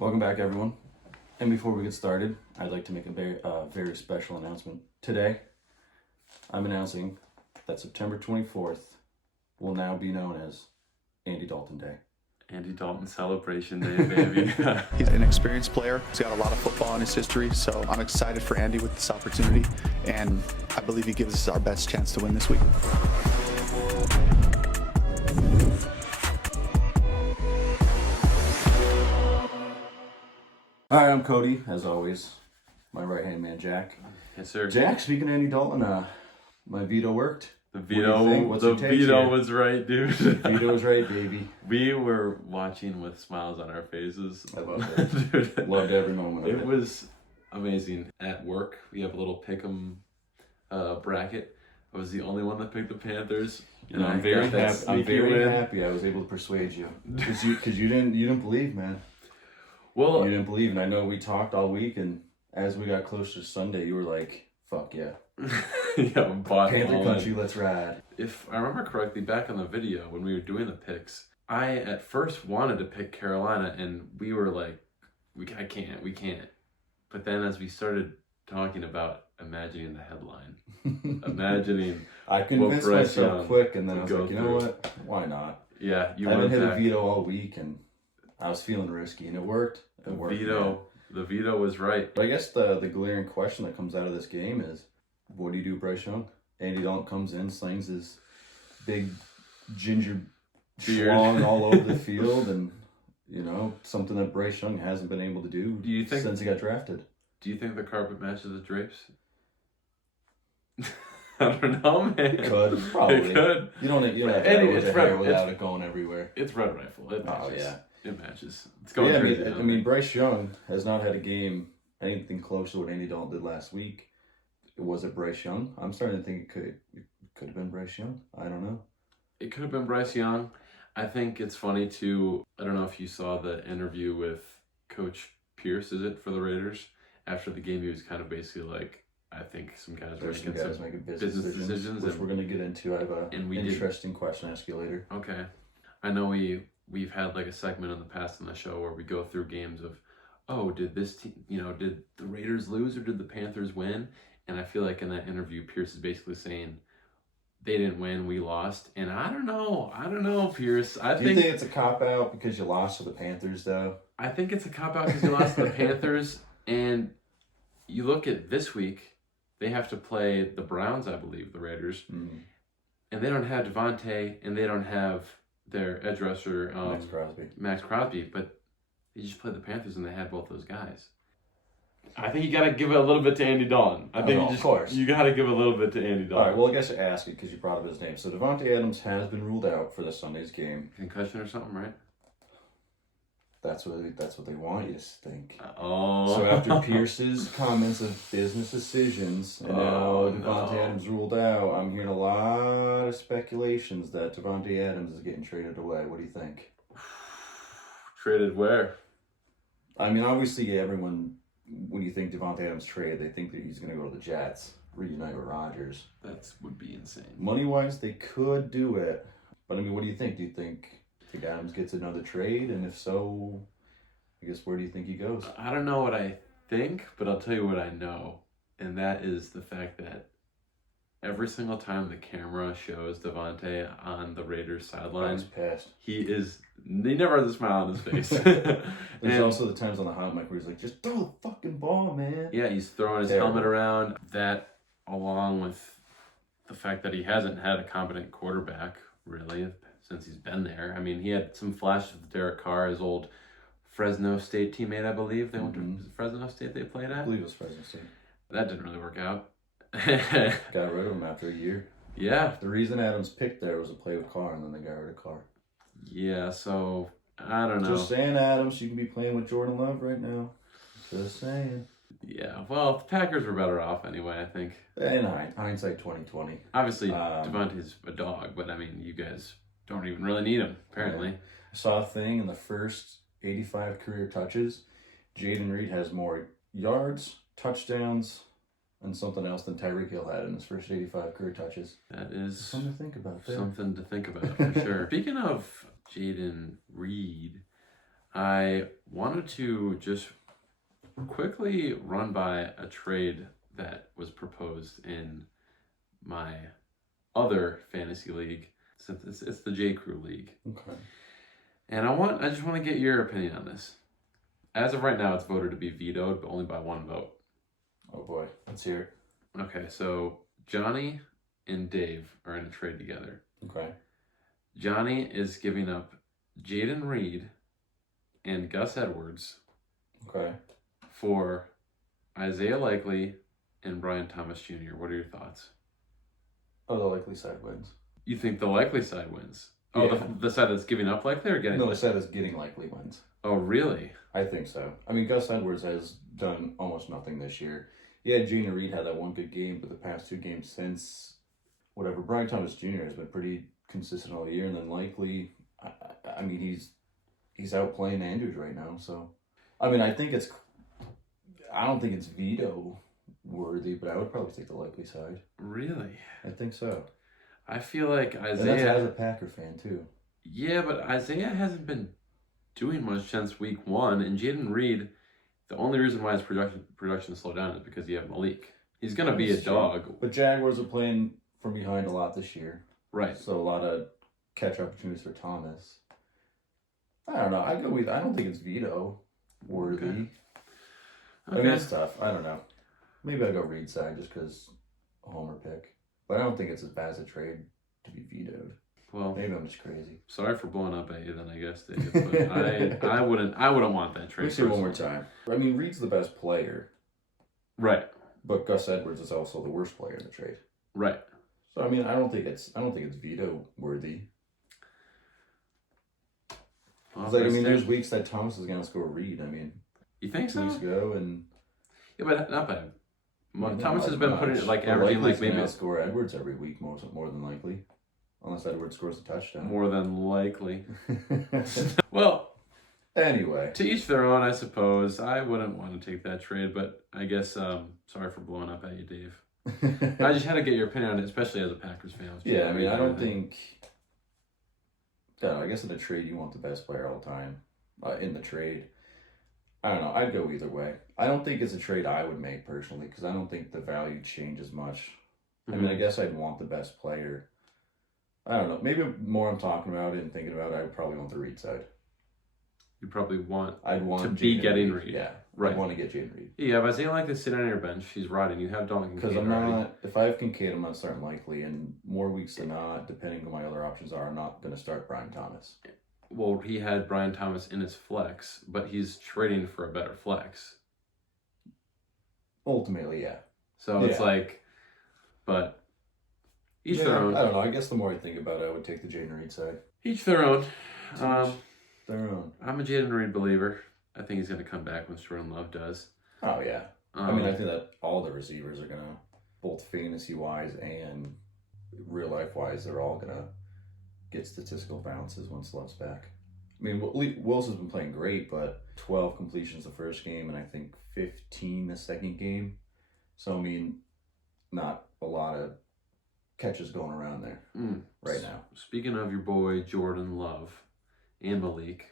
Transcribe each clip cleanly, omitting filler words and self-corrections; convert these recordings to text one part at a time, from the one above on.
Welcome back, everyone. And before we get started, I'd like to make a very special announcement. Today, I'm announcing that September 24th will now be known as Andy Dalton Day. Andy Dalton Celebration Day, baby. He's an experienced player. He's got a lot of football in his history, so I'm excited for Andy with this opportunity, and I believe he gives us our best chance to win this week. All right, I'm Cody, as always. My right-hand man, Jack. Yes, sir. Jack, speaking of Andy Dalton, my veto worked. The Veto veto was right, dude. Veto was right, baby. We were watching with smiles on our faces. I loved it. Dude, loved every moment of it. It was amazing. At work, we have a little pick'em bracket. I was the only one that picked the Panthers. And I'm very happy I was able to persuade you. Because you didn't believe, man. Well, you didn't believe, and I know we talked all week, and as we got closer to Sunday, you were like, fuck yeah. yeah, Panther country, let's ride. If I remember correctly, back on the video when we were doing the picks, I at first wanted to pick Carolina, and we were like, we can't. But then as we started talking about imagining the headline, I convinced myself quick, and then I was like, you know what? Why not? Yeah, I haven't hit a veto all week, and I was feeling risky, and it worked. The veto was right. But I guess the glaring question that comes out of this game is, what do you do, Bryce Young? Andy Dalton comes in, slings his big ginger schlong all over the field, and something that Bryce Young hasn't been able to do since he got drafted. Do you think the carpet matches the drapes? I don't know, man. It could, probably. It could. You don't have to hair without it going everywhere. It's Red Rifle. It matches. Oh, yeah. It matches. It's going crazy. I mean, Bryce Young has not had a game anything close to what Andy Dalton did last week. Was it Bryce Young? I'm starting to think it could have been Bryce Young. I don't know. It could have been Bryce Young. I think it's funny too. I don't know if you saw the interview with Coach Pierce, is it, for the Raiders? After the game, he was kind of basically like, I think some guys are making business decisions, which we're going to get into. I have an interesting question to ask you later. Okay. I know we've had like a segment in the past on the show where we go through games of, oh, did this team, did the Raiders lose or did the Panthers win? And I feel like in that interview, Pierce is basically saying they didn't win, we lost. And I don't know, Pierce. Do you think it's a cop-out because you lost to the Panthers, though? I think it's a cop-out because you lost to the Panthers. And you look at this week, they have to play the Browns, I believe, the Raiders. Mm-hmm. And they don't have Devontae, and they don't have their edge rusher, Max Crosby. But they just played the Panthers, and they had both those guys. I think you got to give it a little bit to Andy Dalton. Of course. You got to give a little bit to Andy Dalton. All right, well, I guess I ask it because you brought up his name. So Davante Adams has been ruled out for this Sunday's game. Concussion or something, right? That's what they want you to think. Oh. So after Pierce's comments of business decisions, and now Davante Adams ruled out, I'm hearing a lot of speculations that Davante Adams is getting traded away. What do you think? Traded where? I mean, obviously, everyone, when you think Davante Adams trade, they think that he's going to go to the Jets, reunite with Rodgers. That would be insane. Money-wise, they could do it. But, I mean, what do you think? Do you think Adams gets another trade? And if so, I guess where do you think he goes? I don't know what I think, but I'll tell you what I know. And that is the fact that every single time the camera shows Davante on the Raiders sideline, he's pissed. He never has a smile on his face. There's also the times on the hot mic where he's like, just throw the fucking ball, man. Yeah, he's throwing his helmet around. That, along with the fact that he hasn't had a competent quarterback, really, since he's been there. I mean, he had some flashes with Derek Carr, his old Fresno State teammate, I believe. They went to Fresno State they played at? I believe it was Fresno State. That didn't really work out. Got rid of him after a year. Yeah. The reason Adams picked there was to play with Carr, and then they got rid of Carr. Yeah, so, I don't know. Just saying, Adams, you can be playing with Jordan Love right now. Just saying. Yeah, well, the Packers were better off anyway, I think. In hindsight 2020. Obviously, Devontae's a dog, but I mean, you guys don't even really need him, apparently. Yeah. I saw a thing in the first 85 career touches. Jaden Reed has more yards, touchdowns, and something else than Tyreek Hill had in his first 85 career touches. That is something to think about there. Something to think about, for sure. Speaking of Jaden Reed, I wanted to just quickly run by a trade that was proposed in my other fantasy league, since it's the J Crew League. Okay. And I just want to get your opinion on this. As of right now, it's voted to be vetoed, but only by 1 vote. Oh boy, let's hear it. Okay, so Johnny and Dave are in a trade together. Okay. Johnny is giving up Jaden Reed and Gus Edwards Okay. for Isaiah Likely and Brian Thomas Jr. What are your thoughts? Oh, the likely side wins. You think the likely side wins? Oh, Yeah. the side that's giving up Likely or getting? No, the side that's getting likely wins. Oh, really? I think so. I mean, Gus Edwards has done almost nothing this year. Yeah, Jaden Reed had that one good game, but the past 2 games since, whatever, Brian Thomas Jr. has been pretty consistent all year, and then likely, I mean, he's outplaying Andrews right now. So, I mean, I don't think it's veto worthy, but I would probably take the likely side. Really? I think so. I feel like And that's Isaiah. as a Packer fan too. Yeah, but Isaiah hasn't been doing much since week 1, and Jaden Reed. The only reason why his production slowed down is because you have Malik. He's gonna be a That's true. dog, But Jaguars are playing from behind a lot this year. right? So a lot of catch opportunities for Thomas. I don't know. I don't think it's veto worthy. Okay. I mean, it's tough. I don't know. Maybe I'll go Reed side just because homer pick. But I don't think it's as bad as a trade to be vetoed. Well, Maybe I'm just crazy. sorry for blowing up at you then, I guess, Dave. But I wouldn't want that trade. Let's see it one more personally. time. I mean, Reed's the best player, Right, but Gus Edwards is also the worst player in the trade. right. So I mean, I don't think it's veto worthy. Well, Like, I mean, there's weeks that Thomas is gonna score Reed. I mean, you think 2 so? weeks ago, and Yeah, but not bad. not Thomas has been much. putting it like But averaging likely's like maybe gonna score Edwards every week, more than likely, unless Edwards scores a touchdown. more than likely. Well, Anyway, to each their own, I suppose. I wouldn't want to take that trade, but I guess sorry for blowing up at you, Dave. I just had to get your opinion on it, especially as a Packers fan. yeah, I mean, I don't think. I guess in a trade, you want the best player all the time. In the trade, I don't know. I'd go either way. I don't think it's a trade I would make personally because I don't think the value changes much. I mean, I guess I'd want the best player. I don't know. Maybe more I'm talking about it and thinking about it, I would probably want the Reed side. You probably want I'd want to be Jaden getting Reed. Yeah, Right. I want to get Jaden Reed. You have Isaiah Likely sitting on your bench. He's riding. You have Dalton Because Kincaid I'm already. not, if I have Kincaid, I'm not starting Likely, and more weeks than not, depending on my other options are, I'm not going to start Brian Thomas. Well, he had Brian Thomas in his flex, but he's trading for a better flex. Ultimately, yeah. So it's Yeah. like, but each Yeah, their own. I don't know. I guess the more I think about it, I would take the Jaden Reed side. Each their own. Their own. I'm a Jaden Reed believer. I think he's going to come back when Jordan Love does. Oh, yeah. I mean, I think that all the receivers are going to, both fantasy-wise and real-life-wise, they're all going to get statistical bounces once Love's back. I mean, Wilson's been playing great, but 12 completions the first game and I think 15 the second game. So, I mean, not a lot of catches going around there right now. Speaking of your boy Jordan Love and Malik,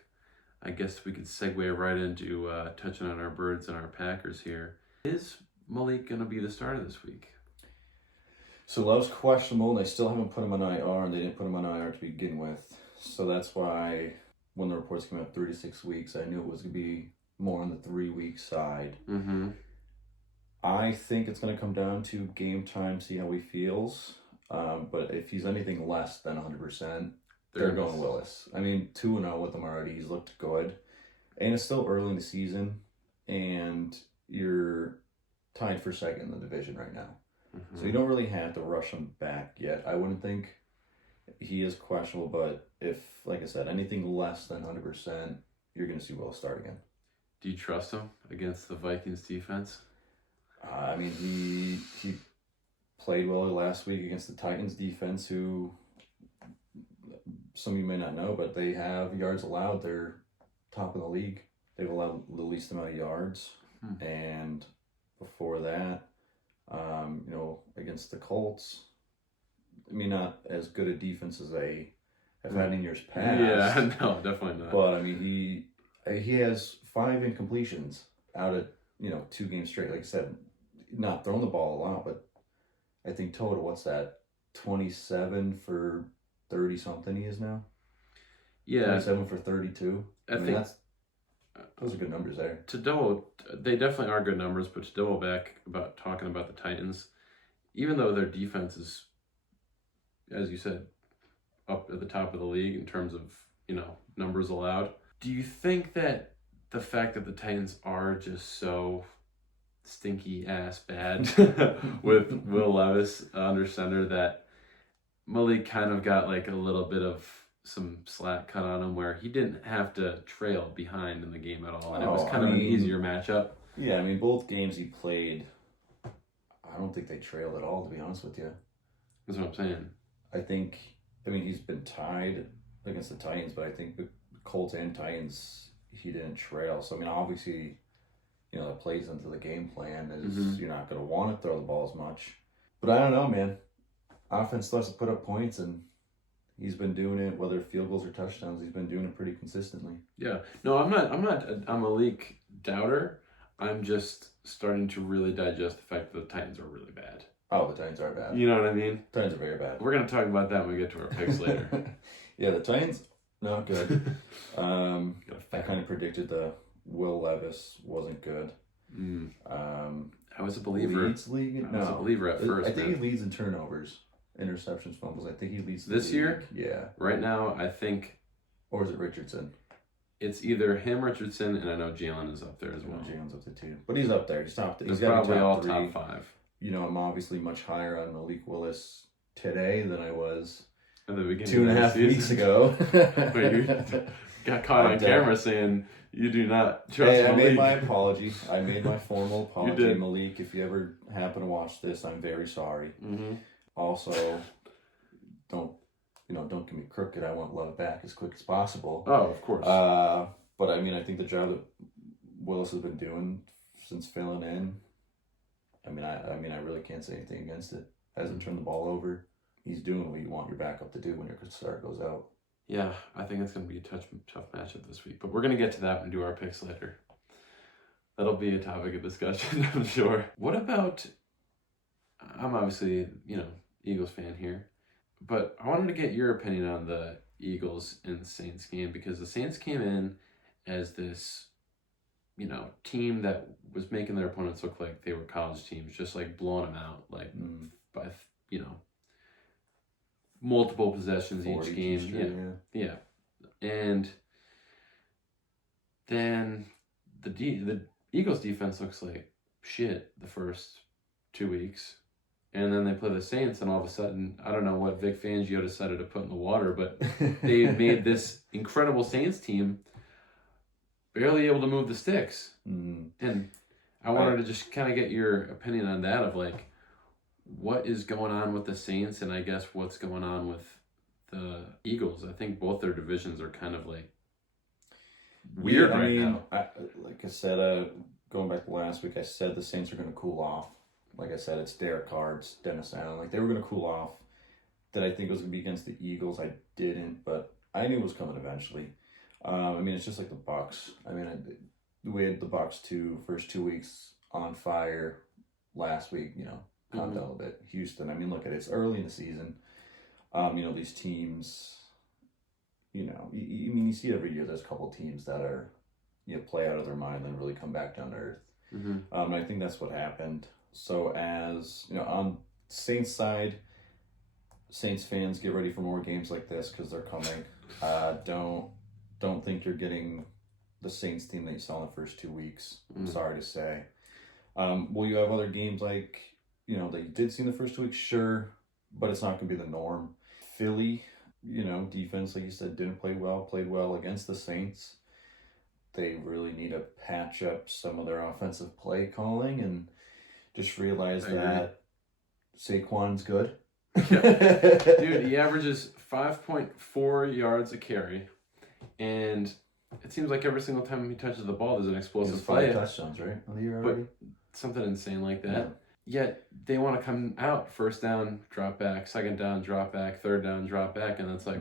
I guess we could segue right into touching on our birds and our Packers here. Is Malik going to be the starter this week? So Love's questionable, and they still haven't put him on IR, and they didn't put him on IR to begin with. So that's why when the reports came out 36 weeks, I knew it was going to be more on the 3-week side. Mm-hmm. I think it's going to come down to game time, see how he feels. But if he's anything less than 100%, they're going Willis. I mean, 2-0 with him already. He's looked good. And it's still early in the season, and you're tied for second in the division right now. Mm-hmm. So you don't really have to rush him back yet. I wouldn't think. He is questionable, but if, like I said, anything less than 100%, you're going to see Willis start again. Do you trust him against the Vikings defense? I mean, he played well last week against the Titans defense, who some of you may not know, but they have yards allowed. They're top of the league. They've allowed the least amount of yards. And before that, against the Colts, I mean, not as good a defense as they have had in years past. Yeah, no, definitely not. But I mean, he has 5 incompletions out of 2 games straight. Like I said, not throwing the ball a lot, but I think total, what's that? 27 for 30 something he is now. Yeah, 27 for 32. I mean, think those are good numbers there. They definitely are good numbers, but to double back about talking about the Titans, even though their defense is, as you said, up at the top of the league in terms of, numbers allowed, do you think that the fact that the Titans are just so stinky ass bad with Will Levis under center that Malik kind of got like a little bit of some slack cut on him where he didn't have to trail behind in the game at all, and it was kind of an easier matchup? Yeah, I mean, both games he played, I don't think they trailed at all, to be honest with you. That's what I'm saying. I mean, he's been tied against the Titans, but I think the Colts and Titans, he didn't trail. So, I mean, obviously, that plays into the game plan is you're not going to want to throw the ball as much. But I don't know, man. Offense starts to put up points, and he's been doing it, whether field goals or touchdowns, he's been doing it pretty consistently. Yeah. No, I'm not a Malik doubter. I'm just starting to really digest the fact that the Titans are really bad. Oh, the Titans are bad. You know what I mean? Titans are very bad. We're going to talk about that when we get to our picks later. Yeah, the Titans, not good. I kind of predicted the Will Levis wasn't good. I was a believer. Leads league? I was a believer at first. I think he leads in turnovers, interceptions, fumbles. I think he leads this year. Yeah. Right now, I think. Or is it Richardson? It's either him, Richardson, and I know Jalen is up there as well. Jalen's up there too, but he's up there. He's top. He's probably all top 5. I'm obviously much higher on Malik Willis today than I was at the beginning 2.5 weeks ago. Wait, you got caught on camera saying you do not trust Malik. I made my apology. I made my formal apology, Malik. If you ever happen to watch this, I'm very sorry. Also, don't get me crooked. I want love back as quick as possible. Oh, of course. But I mean, I think the job that Willis has been doing since filling in, I mean, I really can't say anything against it. Hasn't turned the ball over. He's doing what you want your backup to do when your start goes out. Yeah, I think it's going to be a tough matchup this week. But we're going to get to that and do our picks later. That'll be a topic of discussion, I'm sure. What about, I'm obviously, Eagles fan here, but I wanted to get your opinion on the Eagles and Saints game, because the Saints came in as this, team that was making their opponents look like they were college teams, just like blowing them out, like by, multiple possessions each game. Yeah. And then the Eagles defense looks like shit the first 2 weeks. And then they play the Saints, and all of a sudden, I don't know what Vic Fangio decided to put in the water, but they made this incredible Saints team barely able to move the sticks. And I wanted to just kind of get your opinion on that, of like, what is going on with the Saints, and I guess what's going on with the Eagles. I think both their divisions are kind of like weird now. Like I said, going back to last week, I said the Saints are going to cool off. Like I said, it's Derek Carr, it's Dennis Allen. Like, they were going to cool off. Did I think it was going to be against the Eagles? I didn't, but I knew it was coming eventually. It's just like the Bucs. We had the Bucs first 2 weeks on fire. Last week, calmed down a little bit. Houston, look at it. It's early in the season. These teams, you see every year there's a couple teams that are, play out of their mind and really come back down to earth. I think that's what happened. So as, on Saints side, Saints fans, get ready for more games like this because they're coming. Don't think you're getting the Saints team that you saw in the first 2 weeks. I'm sorry to say. Will you have other games like, that you did see in the first 2 weeks? Sure, but it's not going to be the norm. Philly, defense, like you said, didn't play well, played well against the Saints. They really need to patch up some of their offensive play calling and just realize that Saquon's good. Dude, he averages 5.4 yards a carry, and it seems like every single time he touches the ball, there's an explosive play. 5 touchdowns, right, on the year already? Something insane like that. Yeah. Yet they want to come out first down, drop back, second down, drop back, third down, drop back, and it's like,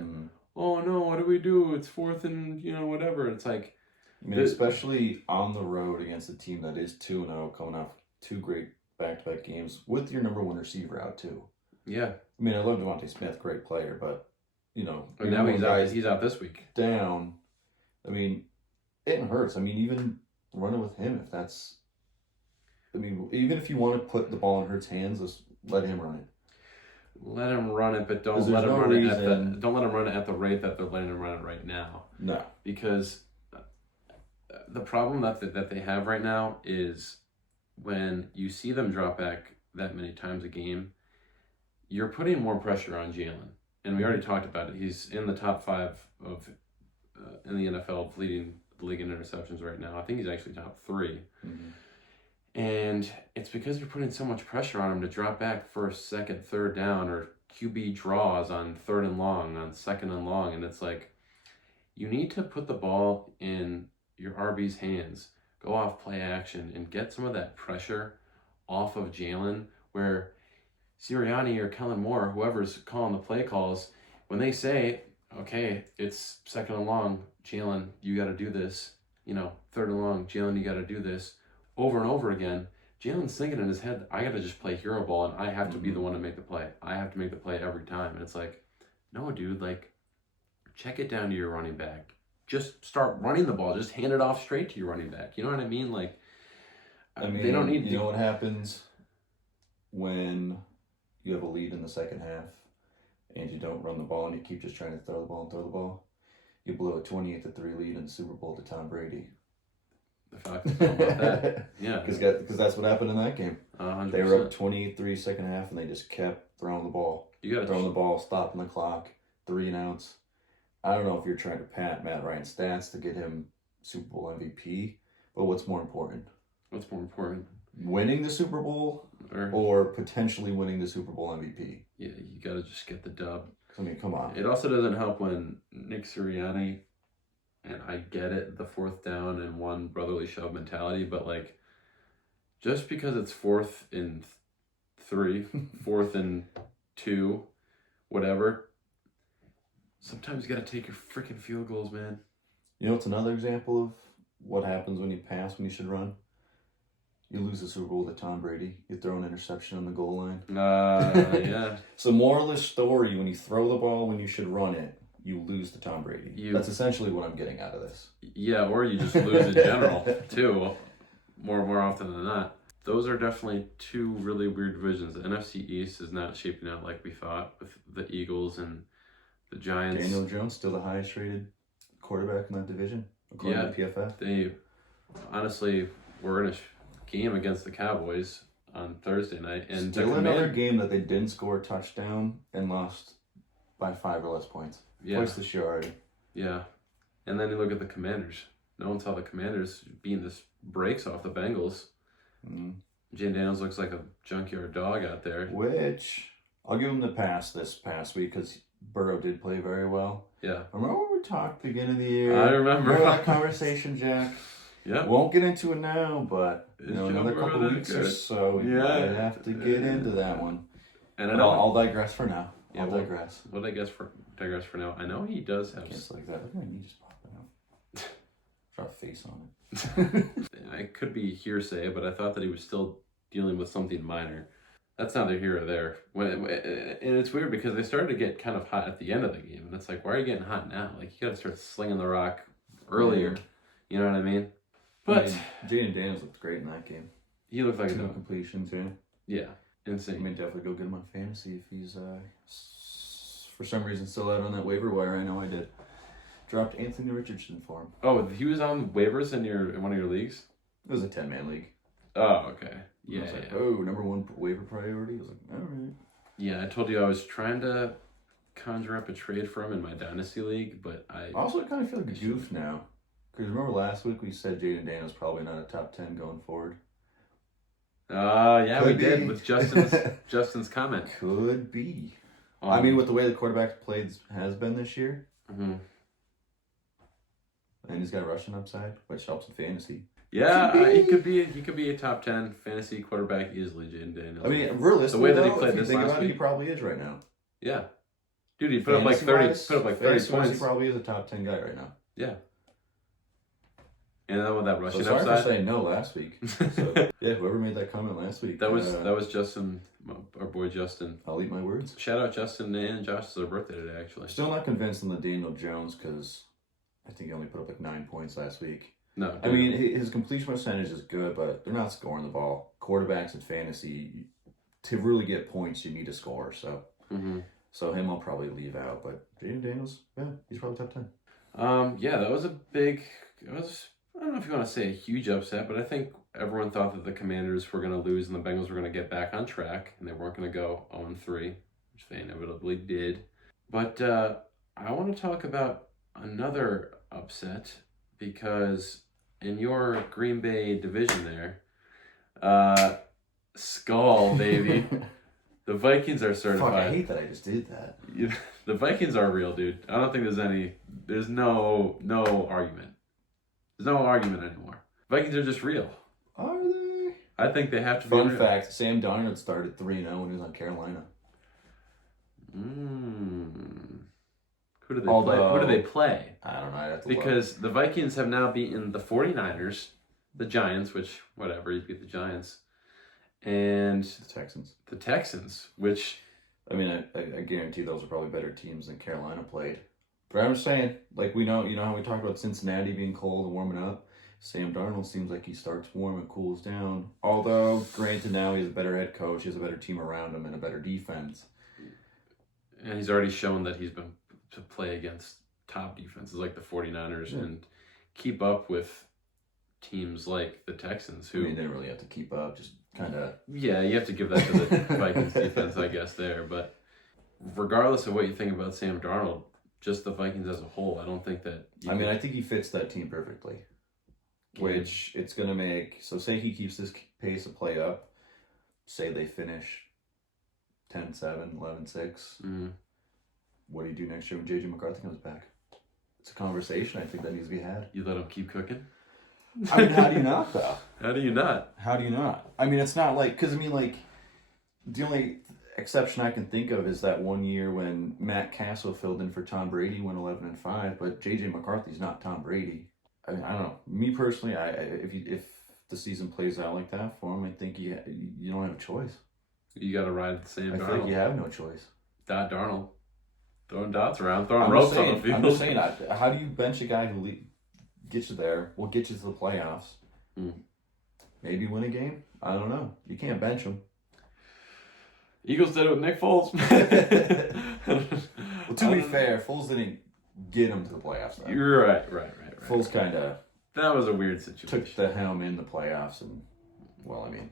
oh no, what do we do? It's fourth and whatever. It's like, I mean, especially on the road against a team that is 2-0, coming off 2 great back-to-back games with your number 1 receiver out too. Yeah. I mean, I love Devontae Smith, great player, but And now he's out this week. Down. I mean, it hurts. I mean, even running with him, if that's. I mean, even if you want to put the ball in Hurts' hands, just let him run it. Let him run it, but don't let him run it don't let him run it at the rate that they're letting him run it right now. No. Because the problem that they have right now is when you see them drop back that many times a game, you're putting more pressure on Jalen. And we already talked about it. He's in the top 5 of in the NFL of leading the league in interceptions right now. I think he's actually top 3. Mm-hmm. And it's because you're putting so much pressure on him to drop back first, second, third down, or QB draws on 3rd and long, on 2nd and long. And it's like, you need to put the ball in your RB's hands, go off play action, and get some of that pressure off of Jalen, where Sirianni or Kellen Moore, whoever's calling the play calls, when they say, okay, it's 2nd and long, Jalen, you got to do this. 3rd and long, Jalen, you got to do this. Over and over again, Jalen's thinking in his head, I got to just play hero ball and I have to be the one to make the play. I have to make the play every time. And it's like, no, dude, check it down to your running back. Just start running the ball. Just hand it off straight to your running back. You know what I mean? They don't need to. You know what happens when you have a lead in the second half and you don't run the ball and you keep just trying to throw the ball? You blow a 28-3 lead in the Super Bowl to Tom Brady. The Falcons know about that. Yeah. Because that's what happened in that game. 100%. They were up 28-3 second half, and they just kept throwing the ball. Throwing the ball, stopping the clock, 3 and outs. I don't know if you're trying to pat Matt Ryan's stats to get him Super Bowl MVP, but what's more important? What's more important? Winning the Super Bowl or potentially winning the Super Bowl MVP? Yeah, you got to just get the dub. I mean, come on. It also doesn't help when Nick Sirianni, and I get it, the 4th down and 1 brotherly shove mentality, but just because it's 4th and 3, 4th and 2, whatever, sometimes you got to take your freaking field goals, man. You know what's another example of what happens when you pass when you should run? You lose the Super Bowl to Tom Brady. You throw an interception on the goal line. Yeah. So moral of the story, when you throw the ball when you should run it, you lose to Tom Brady. That's essentially what I'm getting out of this. Yeah, or you just lose in general, too, more often than not. Those are definitely 2 really weird divisions. The NFC East is not shaping out like we thought with the Eagles and the Giants. Daniel Jones, still the highest rated quarterback in that division, according to PFF. They honestly were in a game against the Cowboys on Thursday night. And still another game that they didn't score a touchdown and lost by 5 or less points. Yeah. Twice this year already. Yeah. And then you look at the Commanders. No one saw the Commanders beating this breaks off the Bengals. Jane Daniels looks like a junkyard dog out there. Which, I'll give him the pass this past week because Burrow did play very well. Yeah. Remember when we talked beginning of the year? I remember that conversation, Jack? Yeah. Won't get into it now, but another couple of weeks or so, we might have to get into that one. And I'll digress for now. I'll digress. We'll digress for now. I know he does have... Just like that. Look at my knee just popping out. Draw a face on it. It could be hearsay, but I thought that he was still dealing with something minor. That's neither here or there. And it's weird because they started to get kind of hot at the end of the game. And it's like, why are you getting hot now? You got to start slinging the rock earlier. Yeah. You know what I mean? But Jaden Daniels looked great in that game. He looked like 2 completions, yeah. Yeah, insane. Definitely go get him on fantasy if he's for some reason still out on that waiver wire. I know I did. Dropped Anthony Richardson for him. Oh, he was on waivers in one of your leagues? It was a 10-man league. Oh, okay. Yeah. I was like, number 1 waiver priority. I was like, all right. Yeah, I told you I was trying to conjure up a trade for him in my dynasty league, but I also kind of feel like a goof now. Because remember last week we said Jaden Daniels probably not a top 10 going forward. Yeah, we did with Justin's comment. Could be. I mean, with the way the quarterback played has been this year. Mm-hmm. And he's got rushing upside, which helps in fantasy. Yeah, he could be a top 10 fantasy quarterback easily, Jaden Daniels. I mean, realistically, the way that he played this last week, he probably is right now. Yeah, dude, he put up like 30 points. He probably is a top 10 guy right now. Yeah. And then with that rushing sorry upside. for saying no last week. So, yeah, whoever made that comment last week. That was Justin, our boy Justin. I'll eat my words. Shout out Justin and Josh. It's their birthday today, actually. Still not convinced on the Daniel Jones because I think he only put up like 9 points last week. No, I mean, his completion percentage is good, but they're not scoring the ball. Quarterbacks in fantasy, to really get points, you need to score. So, so him I'll probably leave out. But Jaden Daniels, yeah, he's probably top 10. Yeah, that was a big. I don't know if you want to say a huge upset, but I think everyone thought that the Commanders were going to lose and the Bengals were going to get back on track and they weren't going to go 0-3, which they inevitably did. But I want to talk about another upset because in your Green Bay division there, Skull, baby. The Vikings are certified. Fuck, I hate that I just did that. The Vikings are real, dude. I don't think there's no argument. There's no argument anymore. Vikings are just real. Are they? I think they have to be Fun real. fact, Sam Darnold started 3-0 when he was on Carolina. Who do they play? Who do they play? I don't know. I'd have to Because the Vikings have now beaten the 49ers, the Giants, which, whatever, you beat the Giants, and the Texans, which... I mean, I guarantee those are probably better teams than Carolina played. But I'm just saying, like we know, you know how we talked about Cincinnati being cold and warming up? Sam Darnold seems like he starts warm and cools down. Although, granted, now he has a better head coach, he has a better team around him, and a better defense. And he's already shown that he's been to play against top defenses like the 49ers and keep up with teams like the Texans who... I mean, they didn't really have to keep up, just kind of... Yeah, you have to give that to the Vikings defense, I guess, there. But regardless of what you think about Sam Darnold, just the Vikings as a whole, I don't think that... I think he fits that team perfectly. Which it's going to make... So say he keeps this pace of play up. Say they finish 10-7, 11-6. What do you do next year when J.J. McCarthy comes back? It's a conversation I think that needs to be had. You let him keep cooking? I mean, how do you not, though? How do you not? How do you not? I mean, it's not like... Because, I mean, like, the only exception I can think of is that one year when Matt Castle filled in for Tom Brady, went 11-5, but J.J. McCarthy's not Tom Brady. I mean, I don't know. Me personally, if the season plays out like that for him, I think you don't have a choice. You got to ride the same Darnold. I think you have no choice. Darnold. Throwing dots around, throwing ropes on the field. I'm just saying, how do you bench a guy who gets you there, will get you to the playoffs, maybe win a game? I don't know. You can't bench him. Eagles did it with Nick Foles. Well, to be fair, Foles didn't get him to the playoffs, though. You're right. Foles kind of... That was a weird situation. Took the helm in the playoffs and, well, I mean...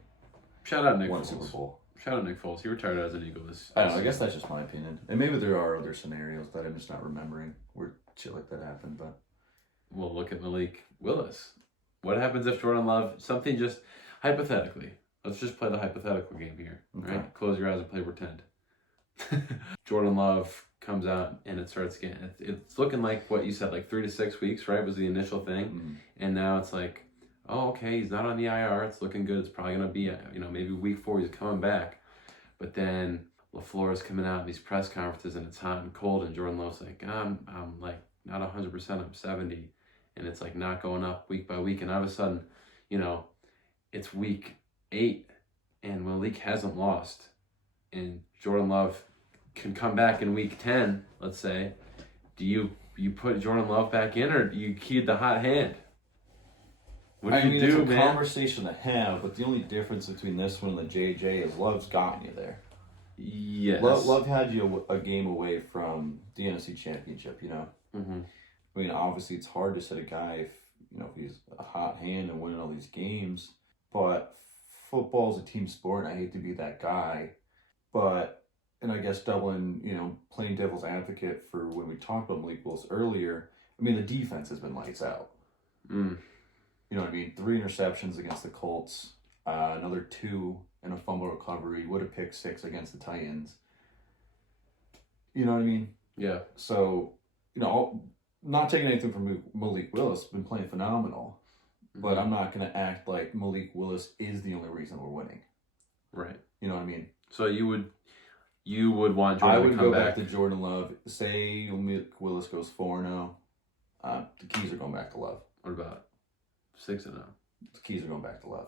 Shout out Nick won Foles. a Super Bowl. Shout out Nick Foles. He retired as an Eagle this I don't know. I guess that's just my opinion. And maybe there are other scenarios that I'm just not remembering where shit like that happened, but... Well, look at Malik Willis. What happens if Jordan Love... Something just... Hypothetically. Let's just play the hypothetical game here. Okay. Right? Close your eyes and play pretend. Jordan Love comes out and it starts getting... It's looking like what you said, like 3 to 6 weeks, right? Was the initial thing. And now it's like... Oh, okay, he's not on the IR. It's looking good. It's probably going to be, maybe week 4 he's coming back. But then LaFleur's coming out in these press conferences and it's hot and cold and Jordan Love's like, I'm like not 100%, I'm 70. And it's like not going up week by week. And all of a sudden, it's week 8 and Malik hasn't lost. And Jordan Love can come back in week 10, let's say. Do you put Jordan Love back in or do you keep the hot hand? What do you do, it's a man? conversation to have, but the only difference between this one and the JJ is Love's gotten you there. Yes. Love had you a game away from the NFC Championship, I mean, obviously it's hard to set a guy if he's a hot hand and winning all these games, but football's a team sport and I hate to be that guy, and I guess doubling, playing devil's advocate for when we talked about Malik Willis earlier, I mean, the defense has been lights out. You know what I mean? 3 interceptions against the Colts, another 2 in a fumble recovery, would have picked 6 against the Titans. You know what I mean? Yeah. So, not taking anything from Malik Willis, been playing phenomenal, but I'm not going to act like Malik Willis is the only reason we're winning. Right. You know what I mean? So you would want Jordan to come back. I would go back to Jordan Love. Say Malik Willis goes 4-0. The keys are going back to Love. What about 6-0. The keys are going back to Love.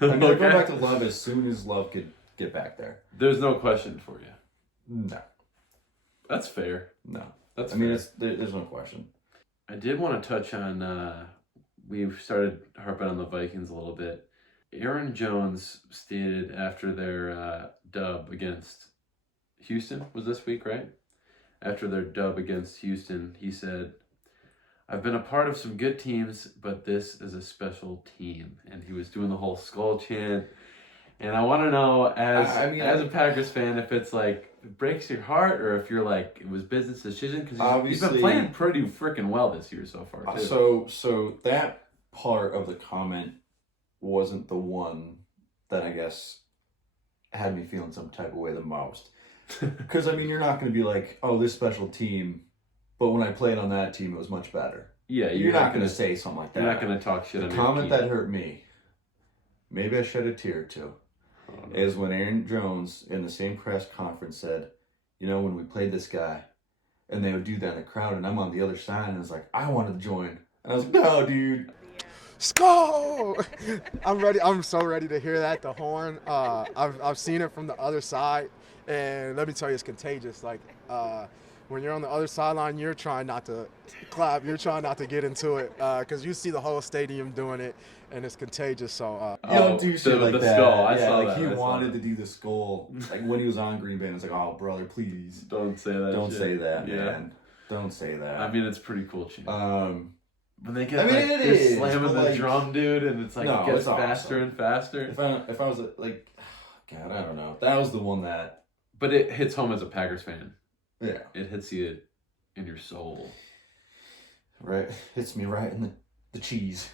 I mean, they're going back to Love as soon as Love could get back there. There's no question for you. No. That's fair. No. That's I mean, there's no question. I did want to touch on, we've started harping on the Vikings a little bit. Aaron Jones stated after their dub against Houston, was this week, right? After their dub against Houston, he said, I've been a part of some good teams, but this is a special team. And he was doing the whole skull chant. And I want to know, as a Packers fan, if it's like, it breaks your heart, or if you're like, it was business decision, because he's been playing pretty freaking well this year so far, too. So that part of the comment wasn't the one that I guess had me feeling some type of way the most. Because, I mean, you're not going to be like, oh, this special team, but when I played on that team, it was much better. Yeah, you're not going to say something like that. You're not going to talk shit on the comment that hurt me, maybe I shed a tear or two, is when Aaron Jones in the same press conference said, you know, when we played this guy, and they would do that in the crowd, and I'm on the other side, and it's like, I wanted to join. And I was like, no, dude. Skull! I'm ready. I'm so ready to hear that, the horn. I've seen it from the other side, and let me tell you, it's contagious. Like, when you're on the other sideline, you're trying not to clap. You're trying not to get into it, because you see the whole stadium doing it, and it's contagious. So you don't do shit like that. Skull. I saw that. He wanted to do the skull. Like when he was on Green Bay, it's like, oh brother, please don't say that. Don't say that, man. Don't say that. I mean, it's pretty cool, too. When they get they're slamming the drum, dude, and it's like it gets faster and faster. If I was like, God, I don't know. That was the one that. But it hits home as a Packers fan. Yeah. It hits you in your soul. Right. Hits me right in the cheese.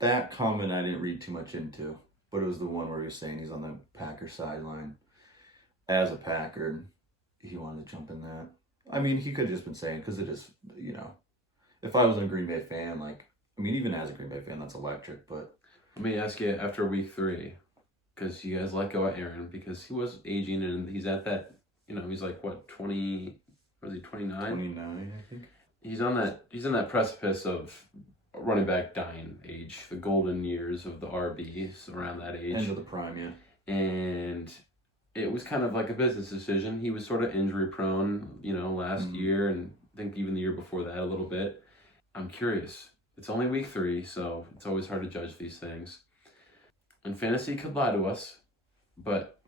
That comment I didn't read too much into, but it was the one where he was saying he's on the Packer sideline as a Packer. He wanted to jump in that. I mean, he could have just been saying, because it is, you know, if I was a Green Bay fan, like, I mean, even as a Green Bay fan, that's electric, but. Let me ask you, after week 3, because you guys let go of Aaron, because he was aging, and he's at that, you know, he's like, what, 20, was he 29? 29, I think. He's on that precipice of running back dying age, the golden years of the RBs around that age. End of the prime, yeah. And it was kind of like a business decision. He was sort of injury prone, you know, last year, and I think even the year before that a little bit. I'm curious. It's only week 3, so it's always hard to judge these things. And fantasy could lie to us, but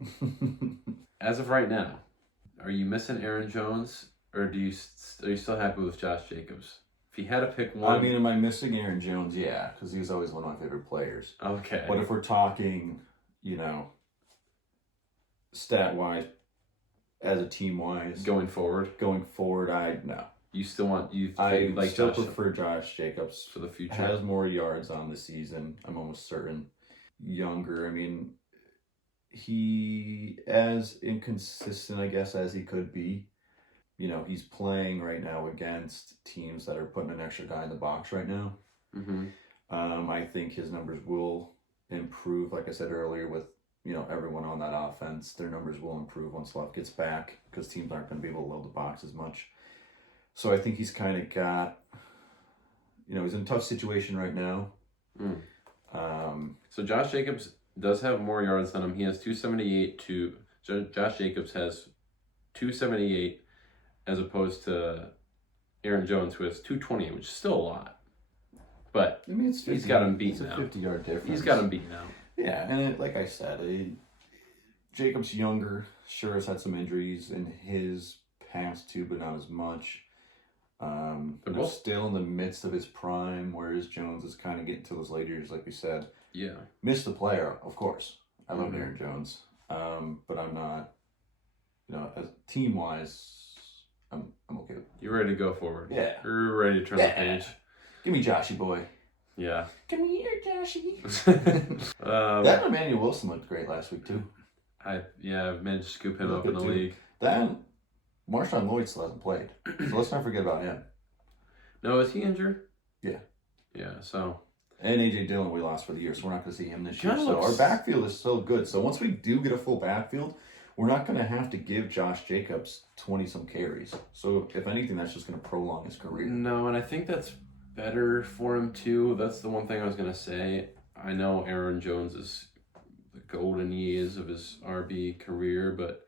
as of right now, are you missing Aaron Jones, or are you still happy with Josh Jacobs? If you had to pick one... I mean, am I missing Aaron Jones? Yeah, because he was always one of my favorite players. Okay. But if we're talking, you know, stat-wise, as a team-wise... Going forward, no. You still want... I still prefer Josh Jacobs. For the future. Has more yards on the season, I'm almost certain. Younger, I mean, he as inconsistent, I guess, as he could be. You know, he's playing right now against teams that are putting an extra guy in the box right now. Mm-hmm. I think his numbers will improve, like I said earlier, with, you know, everyone on that offense. Their numbers will improve once Love gets back, because teams aren't going to be able to load the box as much. So I think he's kind of got, you know, he's in a tough situation right now. So Josh Jacobs does have more yards than him. He has 278 Josh Jacobs has 278 as opposed to Aaron Jones, who has 228, which is still a lot. But I mean, he's got him beat now. It's a 50-yard difference. He's got him beat now. Yeah, and like I said, Jacobs younger, sure has had some injuries in his past too, but not as much. They're both still in the midst of his prime, whereas Jones is kind of getting to those later years, like we said. Yeah. Missed the player, of course. I love Aaron Jones. But I'm not, you know, as team-wise, I'm okay with it. You're ready to go forward. Yeah. You're ready to turn the page. Give me Joshy boy. Yeah. Come here, Joshy. That Emmanuel Wilson looked great last week, too. I managed to scoop him up in the league. That Marshawn Lloyd still hasn't played, so let's not forget about him. No, is he injured? Yeah. Yeah, so. And A.J. Dillon we lost for the year, so we're not going to see him this year. So our backfield is still good. So once we do get a full backfield, we're not going to have to give Josh Jacobs 20-some carries. So if anything, that's just going to prolong his career. No, and I think that's better for him too. That's the one thing I was gonna say. I know Aaron Jones is the golden years of his RB career, but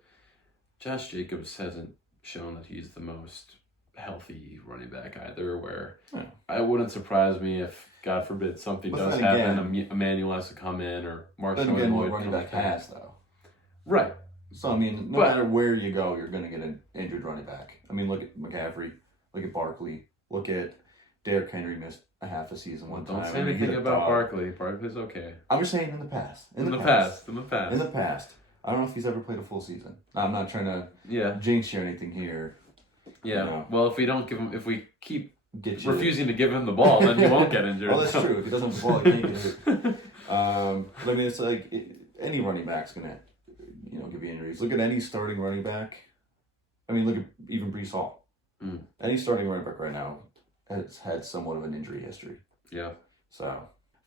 Josh Jacobs hasn't shown that he's the most healthy running back either, where it wouldn't surprise me if, God forbid, something does happen, Emmanuel has to come in, or Marshawn Lloyd running back has, though. Right. So, I mean, no matter where you go, you're going to get an injured running back. I mean, look at McCaffrey, look at Barkley, look at Derrick Henry missed a half a season one time. Don't say anything about Barkley. Barkley's okay. I'm just saying in the past. In the past. I don't know if he's ever played a full season. I'm not trying to jinx you or anything here. Yeah. You know. Well, if we keep refusing to give him the ball, then he won't get injured. Well, that's true. If he doesn't have the ball, he can't get hurt. But I mean, it's like any running back's gonna, give you injuries. Look at any starting running back. I mean, look at even Breece Hall. Any starting running back right now has had somewhat of an injury history. Yeah. So I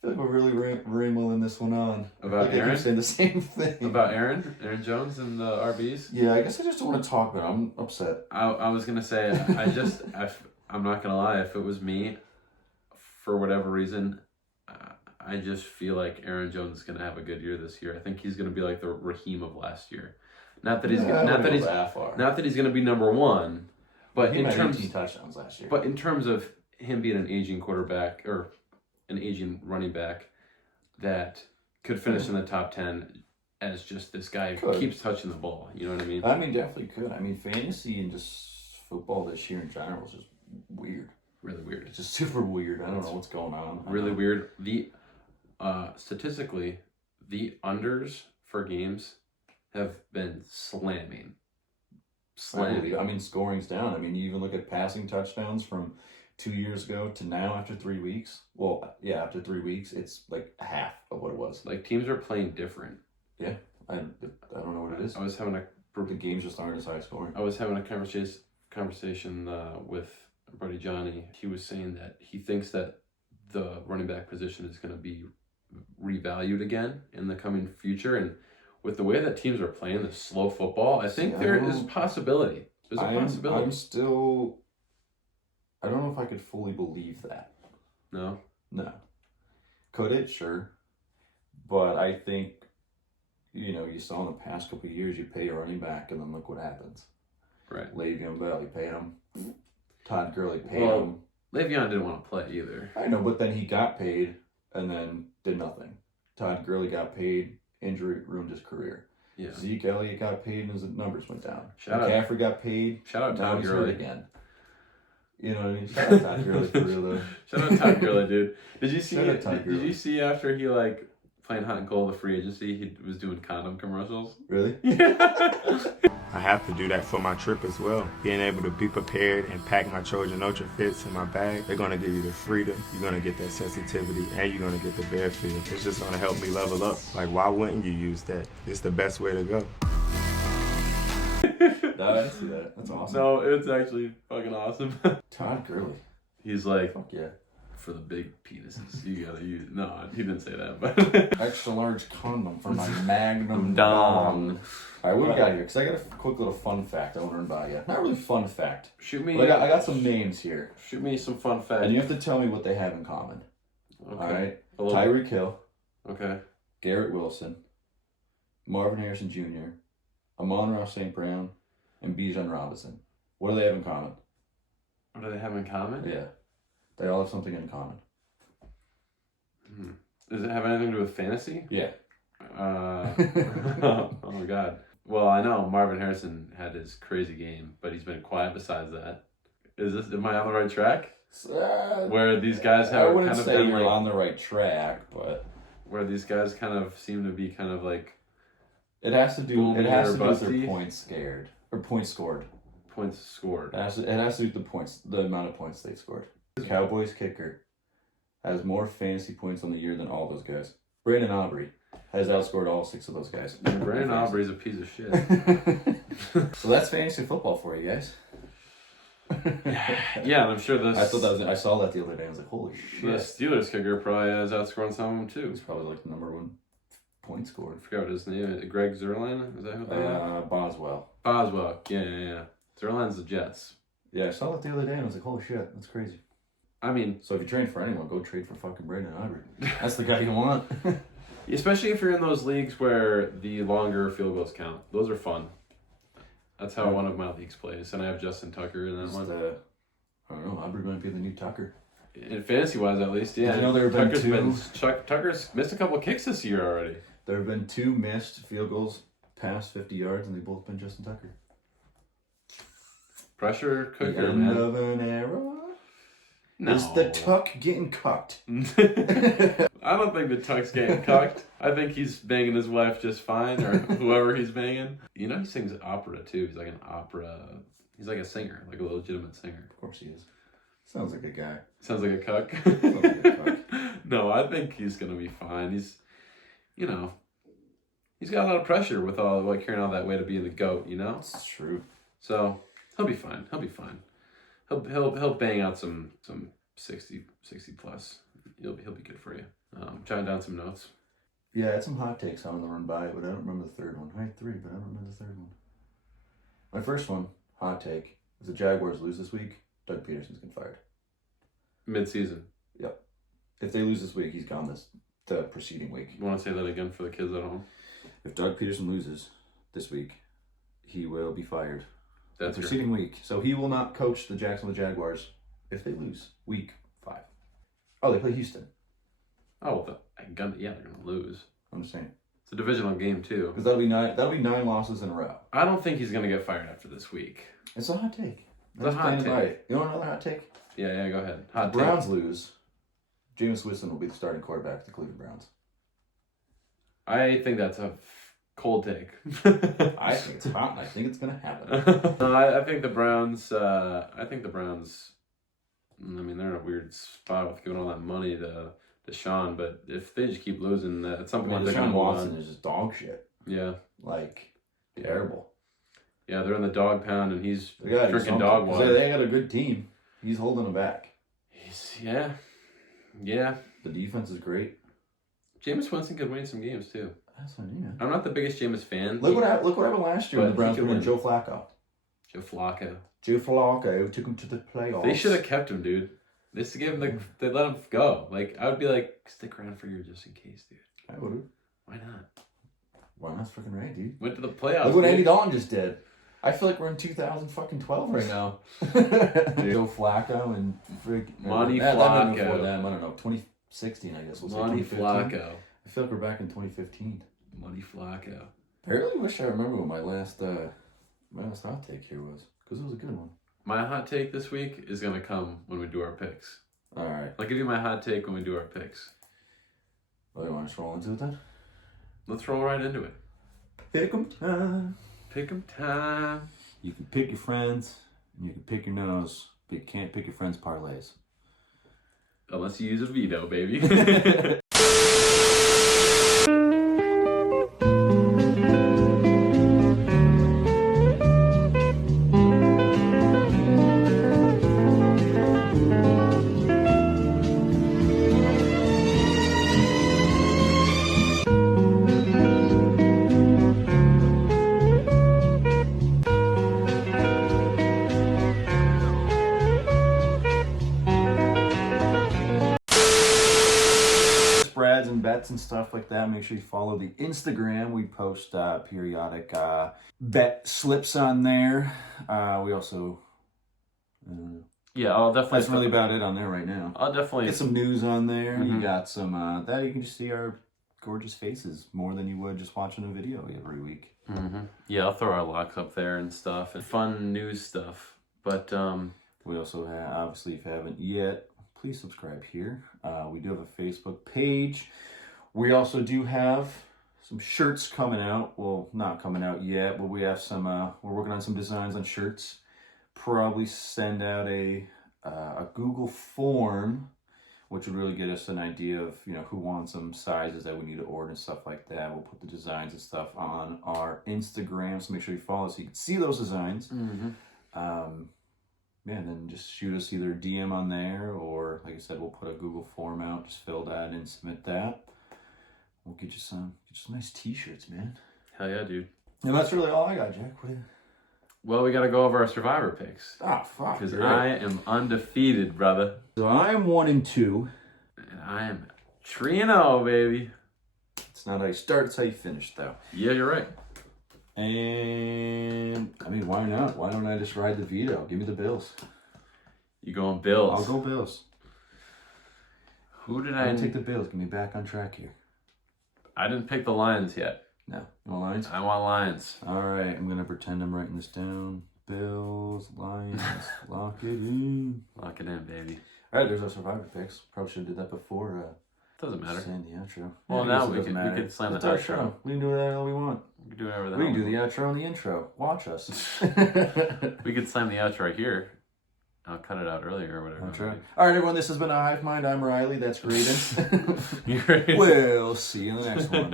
feel like we're really rambling this one on. About Aaron? I keep saying the same thing. About Aaron Jones and the RBs? Yeah, I guess I just don't want to talk about it. I'm upset. I was going to say, I'm not going to lie, if it was me, for whatever reason, I just feel like Aaron Jones is going to have a good year this year. I think he's going to be like the Raheem of last year. Not that he's going to be number one, but he in had terms 18 touchdowns last year. But in terms of him being an aging quarterback or an aging running back that could finish in the top 10 as just this guy who keeps touching the ball. You know what I mean? I mean, definitely could. I mean, fantasy and just football this year in general is just weird. Really weird. It's just super weird. I don't know what's going on. Really weird. The statistically, the unders for games have been slamming. I mean, scoring's down. I mean, you even look at passing touchdowns from 2 years ago to now after 3 weeks. Well, yeah, after 3 weeks, it's like half of what it was. Like, teams are playing different. Yeah, I don't know what it is. I was having the games just aren't as high scoring. I was having a conversation with our buddy Johnny. He was saying that he thinks that the running back position is going to be revalued again in the coming future, and with the way that teams are playing the slow football, I think there is a possibility. There's a possibility. I don't know if I could fully believe that. No? No. Could it? Sure. But I think, you saw in the past couple of years, you pay a running back and then look what happens. Right. Le'Veon Bell, you paid him. Todd Gurley paid him. Le'Veon didn't want to play either. I know, but then he got paid and then did nothing. Todd Gurley got paid, injury ruined his career. Yeah. Zeke Elliott got paid and his numbers went down. McCaffrey got paid. Shout out Todd Gurley again. You know what I mean? Shout out Todd Gurley for real though. Shout out Todd Gurley, dude. Did you see after he playing hot and cold the free agency, he was doing condom commercials? Really? Yeah. I have to do that for my trip as well. Being able to be prepared and pack my Trojan Ultra Fits in my bag, they're going to give you the freedom, you're going to get that sensitivity, and you're going to get the bare feel. It's just going to help me level up. Like, why wouldn't you use that? It's the best way to go. No, I didn't see that. That's awesome. No, it's actually fucking awesome. Todd Gurley. He's like, fuck yeah. For the big penises, you gotta use. No, he didn't say that, but extra large condom for my Magnum Dong. All right, what we got here? Because I got a quick little fun fact I want to run by you. Not really fun fact. Shoot me. But I got some names here. Shoot me some fun facts. And you have to tell me what they have in common. Okay. All right. Tyreek Hill. Okay. Garrett Wilson. Marvin Harrison Jr. Amon-Ra St. Brown. And Bijan Robinson. What do they have in common? What do they have in common? Yeah. They all have something in common. Does it have anything to do with fantasy? Yeah. Oh my God. Well, I know Marvin Harrison had his crazy game, but he's been quiet besides that. Am I on the right track? Where these guys have I wouldn't kind of say been you're on the right track, but where these guys kind of seem to be kind of like it has to do with their points scored. Points scored. It has to do with the amount of points they scored. The Cowboys kicker has more fantasy points on the year than all those guys. Brandon Aubrey has outscored all 6 of those guys. Brandon Aubrey's a piece of shit. So that's fantasy football for you guys. Yeah, and I'm sure this. I saw that the other day. I was like, holy shit. The Steelers kicker probably has outscored some of them too. He's probably like the number 1 point scored. I forgot what his name is. Greg Zuerlein? Is that who they are? Boswell. Boswell. Yeah. Zuerlein's the Jets. Yeah, I saw that the other day and I was like, holy shit, that's crazy. I mean, So if you trade for anyone, go trade for fucking Brandon Aubrey. That's the guy you want. especially if you're in those leagues where the longer field goals count. Those are fun. That's how one of my leagues plays, and I have Justin Tucker in that one. I don't know. Aubrey might be the new Tucker. In fantasy-wise, at least, yeah. Did you know there have been Tucker's missed a couple kicks this year already. There have been 2 missed field goals past 50 yards, and they've both been Justin Tucker. Pressure The cooker, end man. of an era. No. Is the Tuck getting cucked? I don't think the Tuck's getting cucked. I think he's banging his wife just fine, or whoever he's banging. You know, he sings opera too. He's like an opera. He's like a singer, like a legitimate singer. Of course he is. Sounds like a guy. Sounds like a cuck. Sounds like a cuck. No, I think he's gonna be fine. He's, you know, he's got a lot of pressure with all like carrying all that weight of being the GOAT. You know, That's true. so he'll be fine. He'll be fine. He'll bang out some 60 plus. He'll be good for you. Jotting down some notes. Yeah, I had some hot takes on the run by, but I don't remember the third one. I had 3, but I don't remember the third one. My first one, hot take, is the Jaguars lose this week, Doug Peterson's getting fired. Mid-season. Yep. If they lose this week, he's gone the preceding week. You want to say that again for the kids at home? If Doug Peterson loses this week, he will be fired. That's the preceding week. So he will not coach the Jacksonville Jaguars if they lose week 5. Oh, they play Houston. Oh, well, they're gonna lose. I'm just saying. It's a divisional game too. Because that'll be 9 losses in a row. I don't think he's gonna get fired after this week. It's a hot take. It's a hot take. Right. You want another hot take? Yeah, go ahead. The Browns lose. Jameis Winston will be the starting quarterback for the Cleveland Browns. I think that's a cold take. I think it's hot, and I think it's gonna happen. No, I think the Browns. I mean, they're in a weird spot with giving all that money to Deshaun, but if they just keep losing, at some point they're Deshaun gonna Watson move is just dog shit. on. Yeah, Like terrible. yeah, they're in the dog pound, and he's They gotta do drinking something, dog 'cause water. They got a good team. He's holding them back. Yeah. The defense is great. Jameis Winston could win some games too. That's what I mean. I'm not the biggest Jameis fan. Look what happened last year when the But Browns he put could in Joe win. Flacco. Joe Flacco. Joe Flacco took him to the playoffs. They should have kept him, dude. They just gave him they let him go. Like, I would be like, stick around for a year just in case, dude. I would have. Why not? Why not? That's freaking right, dude. Went to the playoffs. Look what dude. Andy Dalton just did. I feel like we're in 2012 right now. Joe Flacco and Monty Before Flacco. them, I don't know, 2016, I guess. We'll say Monty 2015. Flacco. I feel like we're back in 2015. Monty Flacco. I really wish I remember what my last hot take here was, because it was a good one. My hot take this week is going to come when we do our picks. All right. I'll give you my hot take when we do our picks. Well, you want to just roll into it then? Let's roll right into it. Pick 'em time. Pick 'em time. You can pick your friends, and you can pick your nose, but you can't pick your friends' parlays. Unless you use a veto, baby. Spreads and bets and stuff like that. Make sure you follow the Instagram. We post periodic bet slips on there. We also, Yeah, I'll definitely. that's really about it on there right now. I'll definitely. Get some news on there. Mhm. You got some that you can just see our gorgeous faces more than you would just watching a video every week. Mm-hmm. Yeah, I'll throw our locks up there and stuff and fun news stuff. But We also have, obviously, if you haven't yet, please subscribe here. We do have a Facebook page. We also do have some shirts coming out. Well, not coming out yet, but we have some. We're working on some designs on shirts. Probably send out a Google form, which would really get us an idea of who wants some sizes that we need to order and stuff like that. We'll put the designs and stuff on our Instagram, so make sure you follow so you can see those designs. And then just shoot us either a DM on there, or like I said, we'll put a Google form out. Just fill that in, submit that. We'll get you some nice T-shirts, man. hell yeah, dude. And that's really all I got, Jack. What do you... Well, we got to go over our survivor picks. Ah, fuck. Because you're I right. am undefeated, brother. So I'm 1-2. And I am 3-0, baby. It's not how you start, it's how you finish, though. Yeah, you're right. And, I mean, why not? Why don't I just ride the veto? Give me the Bills. You going Bills? I'll go Bills. Who did I'll take the Bills. Get me back on track here. I didn't pick the Lions yet. No. You want Lions? I want Lions. All right. I'm going to pretend I'm writing this down. Bills, Lions, lock it in. Lock it in, baby. All right, there's our survivor picks. Probably should have did that before Doesn't matter. saying the outro. Well, Yeah, I now guess it we doesn't can matter. slam It's the our outro. show. We can do whatever the hell we want. We can do whatever the We hell can do the want. outro and the intro. Watch us. We could slam the outro here. I'll cut it out earlier or whatever. Outro. All right, everyone. This has been a Hive Mind. I'm Riley. That's Graydon. You're right. We'll see you in the next one.